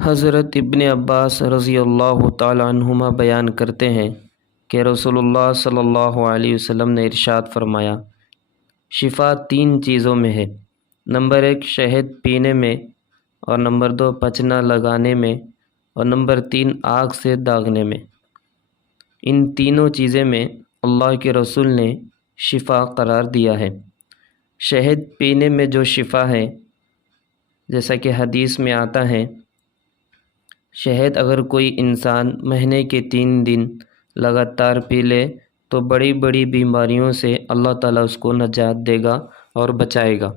حضرت ابن عباس رضی اللہ تعالی عنہما بیان کرتے ہیں کہ رسول اللہ صلی اللہ علیہ وسلم نے ارشاد فرمایا، شفا 3 چیزوں میں ہے۔ نمبر 1 شہد پینے میں، اور نمبر 2 پچنا لگانے میں، اور نمبر 3 آگ سے داغنے میں۔ ان تینوں چیزیں میں اللہ کے رسول نے شفا قرار دیا ہے۔ شہد پینے میں جو شفا ہے، جیسا کہ حدیث میں آتا ہے، شہد اگر کوئی انسان مہینے کے 3 دن لگاتار پی لے تو بڑی بڑی بیماریوں سے اللہ تعالیٰ اس کو نجات دے گا اور بچائے گا۔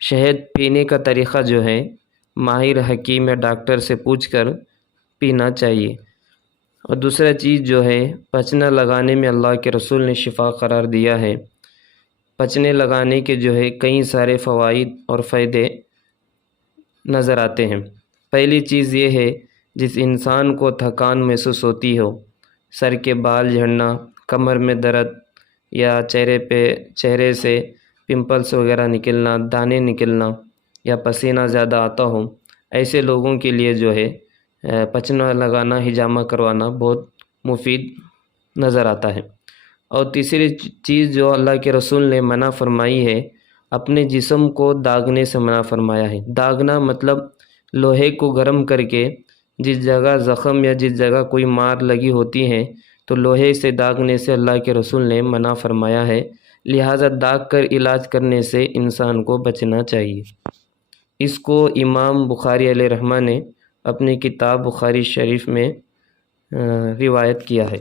شہد پینے کا طریقہ جو ہے ماہر حکیم یا ڈاکٹر سے پوچھ کر پینا چاہیے۔ اور دوسرا چیز جو ہے پچنا لگانے میں اللہ کے رسول نے شفا قرار دیا ہے۔ پچنے لگانے کے جو ہے کئی سارے فوائد اور فائدے نظر آتے ہیں۔ پہلی چیز یہ ہے، جس انسان کو تھکان محسوس ہوتی ہو، سر کے بال جھڑنا، کمر میں درد، یا چہرے سے پمپلس وغیرہ نکلنا، دانے نکلنا، یا پسینہ زیادہ آتا ہو، ایسے لوگوں کے لیے جو ہے پچنا لگانا، ہجامہ کروانا بہت مفید نظر آتا ہے۔ اور تیسری چیز جو اللہ کے رسول نے منع فرمائی ہے، اپنے جسم کو داغنے سے منع فرمایا ہے۔ داغنا مطلب لوہے کو گرم کر کے جس جگہ زخم یا جس جگہ کوئی مار لگی ہوتی ہے تو لوہے سے داغنے سے اللہ کے رسول نے منع فرمایا ہے، لہٰذا داغ کر علاج کرنے سے انسان کو بچنا چاہیے۔ اس کو امام بخاری علیہ رحمہ نے اپنی کتاب بخاری شریف میں روایت کیا ہے۔